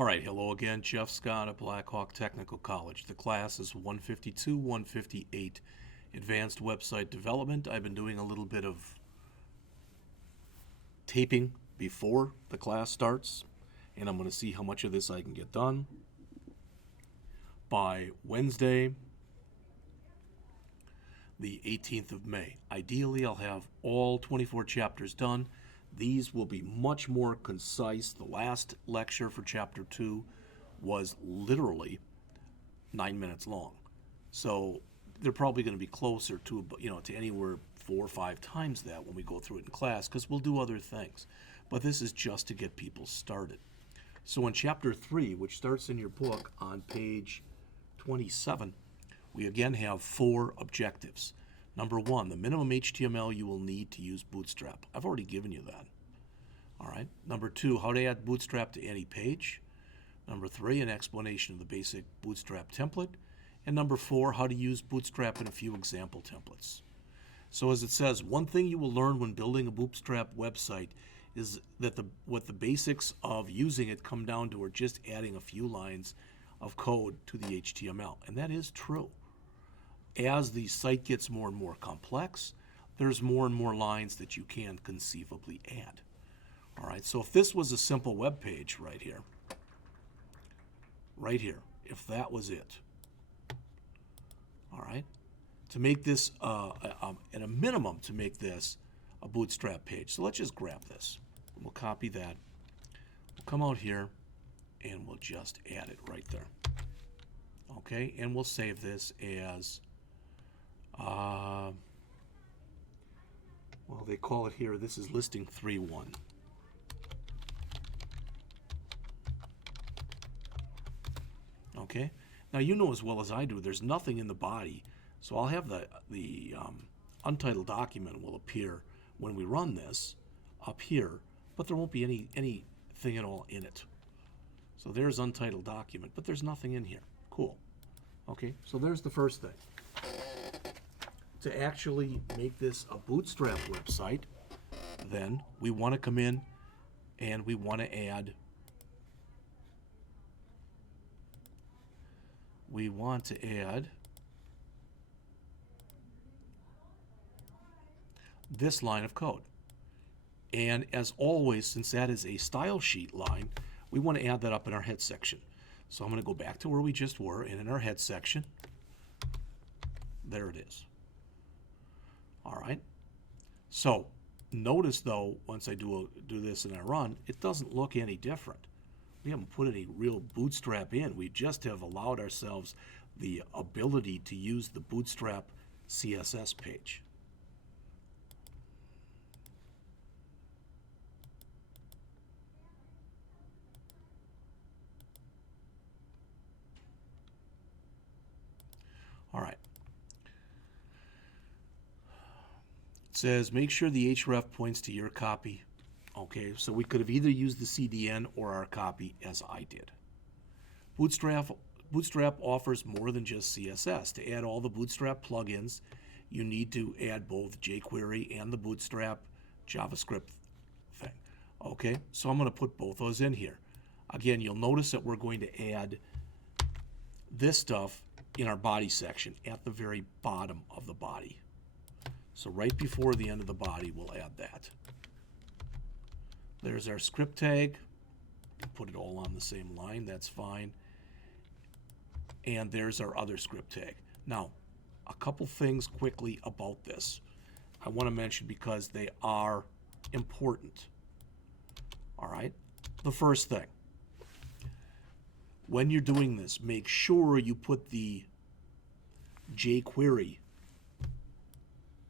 All right, hello again. Jeff Scott at Blackhawk Technical College. The class is 152, 158, Advanced Website Development. I've been doing a little bit of taping before the class starts, and I'm going to see how much of this I can get done by Wednesday, the 18th of May. Ideally, I'll have all 24 chapters done. These will be much more concise. The last lecture for Chapter 2 was literally 9 minutes long. So they're probably going to be closer to, to anywhere 4 or 5 times that when we go through it in class, because we'll do other things. But this is just to get people started. So in Chapter 3, which starts in your book on page 27, we again have 4 objectives. Number 1, the minimum HTML you will need to use Bootstrap. I've already given you that. All right. Number 2, how to add Bootstrap to any page. Number 3, an explanation of the basic Bootstrap template. And number 4, how to use Bootstrap in a few example templates. So as it says, one thing you will learn when building a Bootstrap website is that what the basics of using it come down to are just adding a few lines of code to the HTML. And that is true. As the site gets more and more complex, there's more and more lines that you can conceivably add. All right, so if this was a simple web page right here, if that was it, all right, to make this, at a minimum, to make this a Bootstrap page. So let's just grab this. We'll copy that. We'll come out here, and we'll just add it right there. Okay, and we'll save this as well, they call it here, this is listing 3.1. Okay, now you know as well as I do, there's nothing in the body, so I'll have the untitled document will appear when we run this up here, but there won't be anything at all in it. So there's untitled document, but there's nothing in here. Cool. Okay, so there's the first thing. To actually make this a Bootstrap website, then we want to come in and we want to add this line of code. And as always, since that is a style sheet line, we want to add that up in our head section. So I'm going to go back to where we just were, and in our head section, there it is. All right. So notice though, once I do this and I run, it doesn't look any different. We haven't put any real Bootstrap in. We just have allowed ourselves the ability to use the Bootstrap CSS page. All right. It says make sure the href points to your copy. Okay, so we could have either used the CDN or our copy, as I did. Bootstrap offers more than just CSS. To add all the Bootstrap plugins, you need to add both jQuery and the Bootstrap JavaScript thing. Okay, so I'm going to put both those in here. Again, you'll notice that we're going to add this stuff in our body section at the very bottom of the body. So right before the end of the body, we'll add that. There's our script tag. Put it all on the same line, that's fine. And there's our other script tag. Now, a couple things quickly about this I want to mention because they are important. All right? The first thing, when you're doing this, make sure you put the jQuery.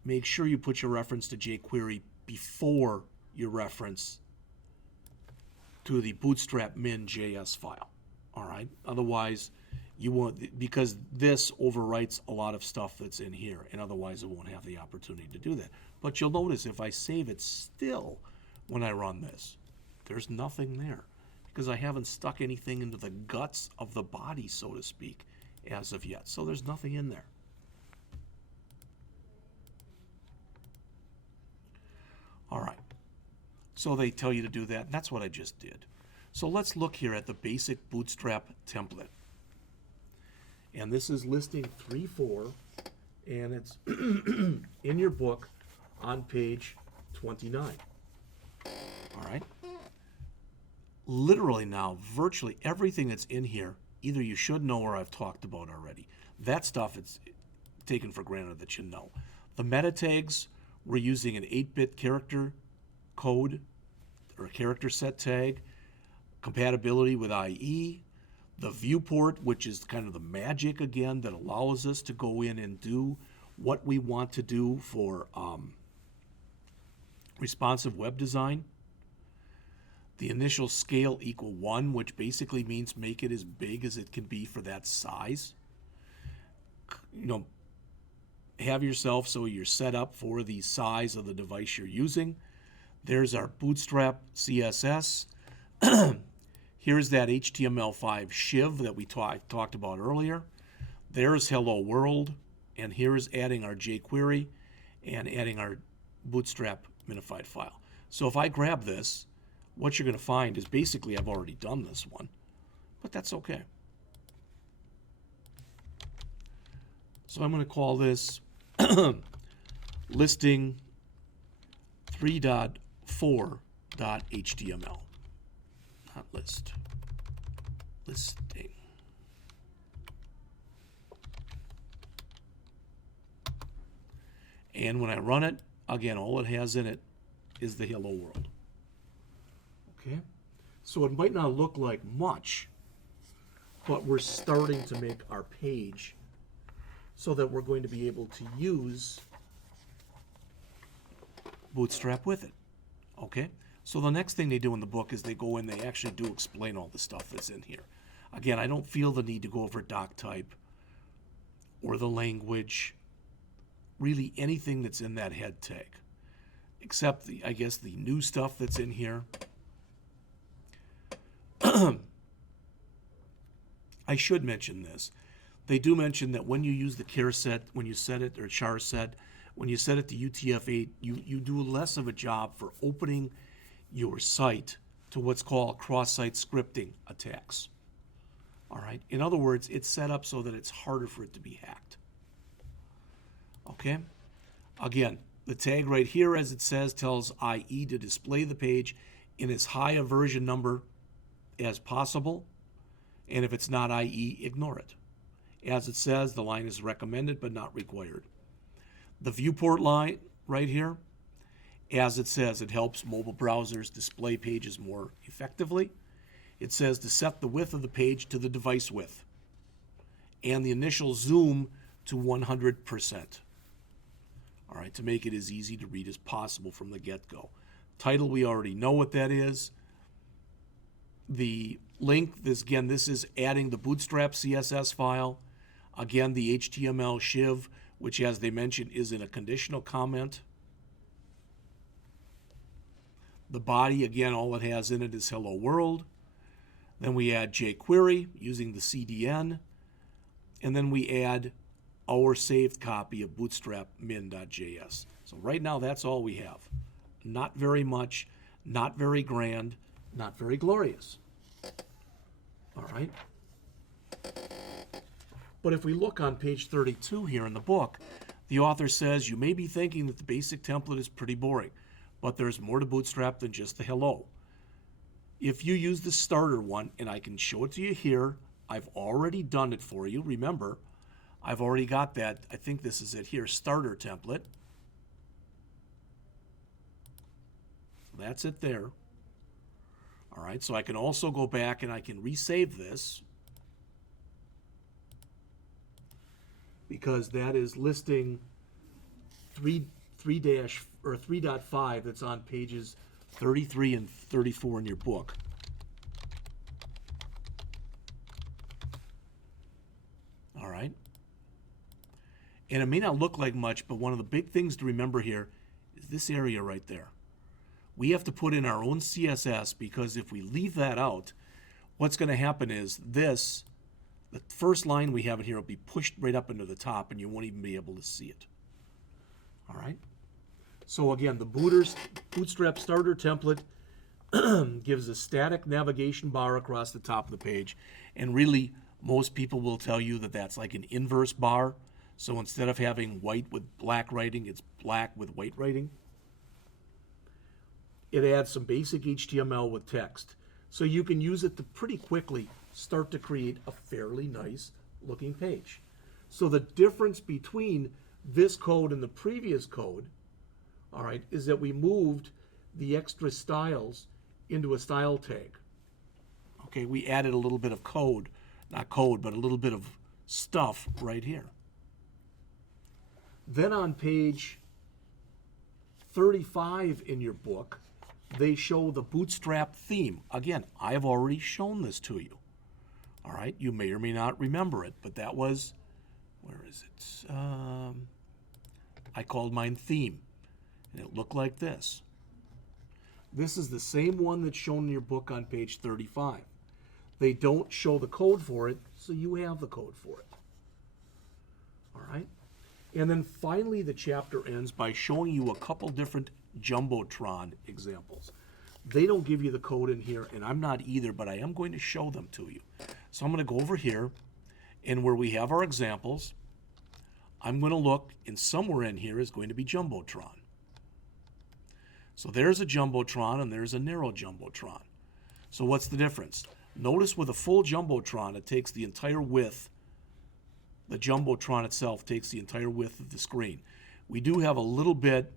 Make sure you put your reference to jQuery before your reference to the Bootstrap min.js file. All right? Otherwise, you won't, because this overwrites a lot of stuff that's in here, and otherwise it won't have the opportunity to do that. But you'll notice if I save it still when I run this, there's nothing there because I haven't stuck anything into the guts of the body, so to speak, as of yet. So there's nothing in there. All right. So they tell you to do that, and that's what I just did. So let's look here at the basic Bootstrap template. And this is listing 3.4, and it's in your book on page 29. All right? Literally now, virtually everything that's in here, either you should know or I've talked about already. That stuff, it's taken for granted that you know. The meta tags, we're using an 8-bit character code or a character set tag, compatibility with IE, the viewport, which is kind of the magic again that allows us to go in and do what we want to do for responsive web design. The initial scale equal 1, which basically means make it as big as it can be for that size. You know, have yourself so you're set up for the size of the device you're using. There's our Bootstrap CSS. Here's that HTML5 shiv that we talked about earlier. There's Hello World, and here's adding our jQuery and adding our Bootstrap minified file. So if I grab this, what you're going to find is basically I've already done this one, but that's okay. So I'm going to call this listing 3.4.html. Not list. Listing. And when I run it, again, all it has in it is the hello world. Okay? So it might not look like much, but we're starting to make our page so that we're going to be able to use Bootstrap with it. Okay? So the next thing they do in the book is they go in, they actually do explain all the stuff that's in here. Again, I don't feel the need to go over doc type or the language, really anything that's in that head tag, except I guess the new stuff that's in here. I should mention this. They do mention that when you use the char set, when you set it, or char set, when you set it to UTF-8, you do less of a job for opening your site to what's called cross-site scripting attacks. All right? In other words, it's set up so that it's harder for it to be hacked. Okay? Again, the tag right here, as it says, tells IE to display the page in as high a version number as possible, and if it's not IE, ignore it. As it says, the line is recommended but not required. The viewport line right here, as it says, it helps mobile browsers display pages more effectively. It says to set the width of the page to the device width and the initial zoom to 100%. All right, to make it as easy to read as possible from the get-go. Title, we already know what that is. The link, this is adding the Bootstrap CSS file. Again, the HTML shiv, which, as they mentioned, is in a conditional comment. The body, again, all it has in it is hello world. Then we add jQuery using the CDN. And then we add our saved copy of bootstrap min.js. So right now, that's all we have. Not very much, not very grand, not very glorious. All right? But if we look on page 32 here in the book, the author says, you may be thinking that the basic template is pretty boring, but there's more to Bootstrap than just the hello. If you use the starter one, and I can show it to you here, I've already done it for you. Remember, I've already got that. I think this is it here, starter template. That's it there. All right, so I can also go back and I can resave this because that is listing 3.5 that's on pages 33 and 34 in your book. All right. And it may not look like much, but one of the big things to remember here is this area right there. We have to put in our own CSS because if we leave that out, what's going to happen is this, the first line we have in here will be pushed right up into the top and you won't even be able to see it. All right? So again, the Bootstrap Starter template, gives a static navigation bar across the top of the page. And really, most people will tell you that that's like an inverse bar. So instead of having white with black writing, it's black with white writing. It adds some basic HTML with text. So you can use it to pretty quickly start to create a fairly nice looking page. So the difference between this code and the previous code, all right, is that we moved the extra styles into a style tag. Okay, we added a little bit of code, not code, but a little bit of stuff right here. Then on page 35 in your book, they show the Bootstrap theme. Again, I have already shown this to you. All right, you may or may not remember it, but that was, where is it? I called mine theme, and it looked like this. This is the same one that's shown in your book on page 35. They don't show the code for it, so you have the code for it. All right? And then finally, the chapter ends by showing you a couple different Jumbotron examples. They don't give you the code in here, and I'm not either, but I am going to show them to you. So I'm going to go over here, and where we have our examples, I'm going to look, and somewhere in here is going to be Jumbotron. So there's a Jumbotron, and there's a narrow Jumbotron. So what's the difference? Notice with a full Jumbotron, it takes the entire width. The Jumbotron itself takes the entire width of the screen. We do have a little bit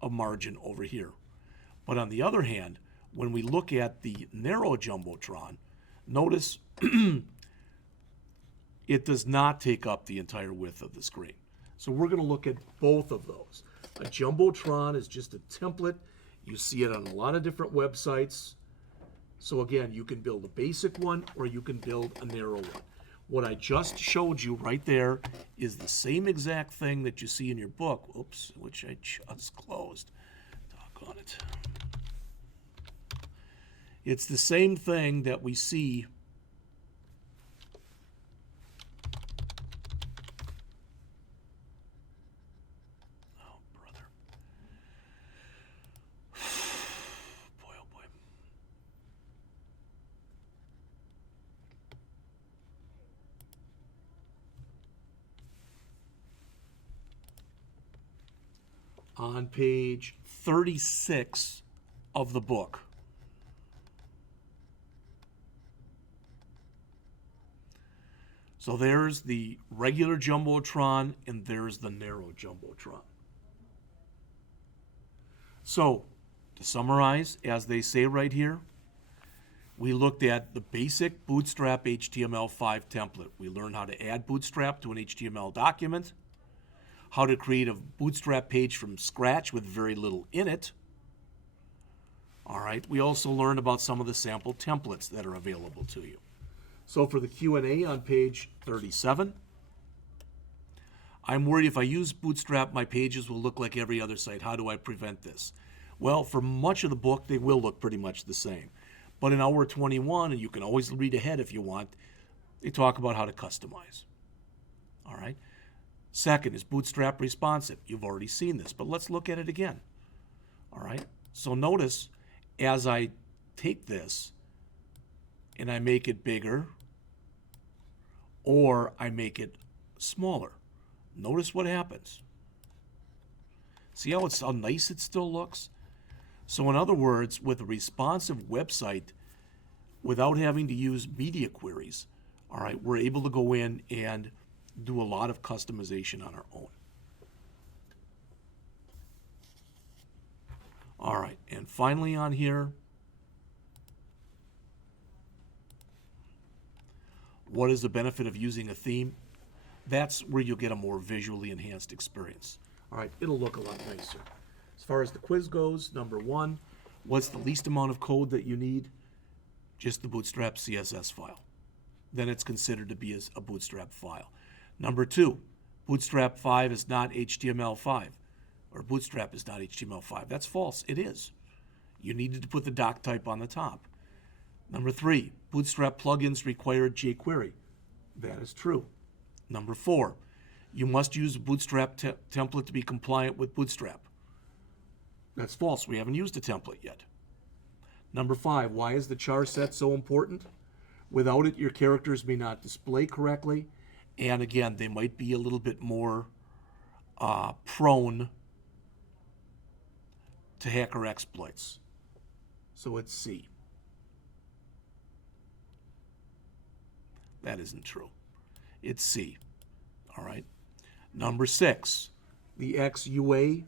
of margin over here. But on the other hand, when we look at the narrow Jumbotron, notice it does not take up the entire width of the screen. So we're going to look at both of those. A Jumbotron is just a template. You see it on a lot of different websites. So again, you can build a basic one or you can build a narrow one. What I just showed you right there is the same exact thing that you see in your book, oops, which I just closed. Doggone it. It's the same thing that we see on page 36 of the book. So there's the regular Jumbotron and there's the narrow Jumbotron. So to summarize, as they say right here, we looked at the basic Bootstrap HTML5 template. We learned how to add Bootstrap to an HTML document, how to create a Bootstrap page from scratch with very little in it. All right, we also learned about some of the sample templates that are available to you. So for the Q&A on page 37, I'm worried if I use Bootstrap, my pages will look like every other site. How do I prevent this? Well, for much of the book, they will look pretty much the same. But in hour 21, and you can always read ahead if you want, they talk about how to customize. All right. Second, is Bootstrap responsive? You've already seen this, but let's look at it again. All right. So notice as I take this and I make it bigger or I make it smaller, notice what happens. See how nice it still looks? So in other words, with a responsive website, without having to use media queries, all right, we're able to go in and do a lot of customization on our own. All right, and finally on here, what is the benefit of using a theme? That's where you'll get a more visually enhanced experience. All right, it'll look a lot nicer. As far as the quiz goes, number one, what's the least amount of code that you need? Just the Bootstrap CSS file. Then it's considered to be a Bootstrap file. Number two, Bootstrap 5 is not HTML5, or Bootstrap is not HTML5. That's false. It is. You needed to put the doc type on the top. Number three, Bootstrap plugins require jQuery. That is true. Number four, you must use a Bootstrap template to be compliant with Bootstrap. That's false. We haven't used a template yet. Number 5, why is the char set so important? Without it, your characters may not display correctly, and again, they might be a little bit more prone to hacker exploits. So it's C. That isn't true. It's C. All right. Number 6, the XUA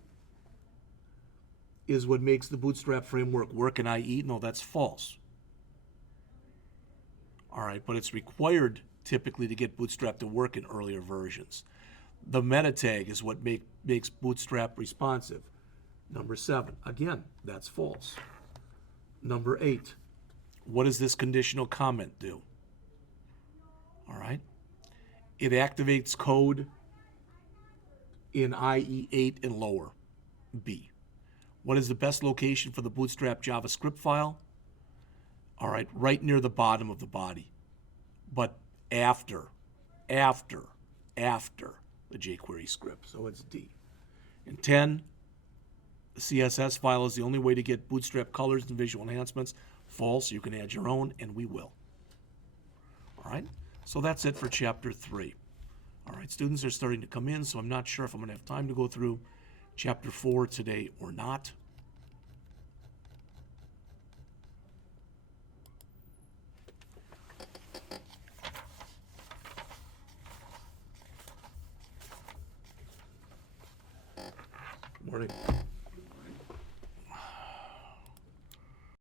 is what makes the Bootstrap framework work in IE. No, that's false. All right, but it's required typically to get Bootstrap to work in earlier versions. The meta tag is what makes Bootstrap responsive. Number 7, again, that's false. Number 8, what does this conditional comment do? All right, it activates code in IE8 and lower, B. What is the best location for the Bootstrap JavaScript file? All right, right near the bottom of the body, but after the jQuery script, so it's D. And 10, the CSS file is the only way to get Bootstrap colors and visual enhancements. False, you can add your own, and we will. All right, so that's it for Chapter 3. All right, students are starting to come in, so I'm not sure if I'm going to have time to go through Chapter 4 today or not. Morning.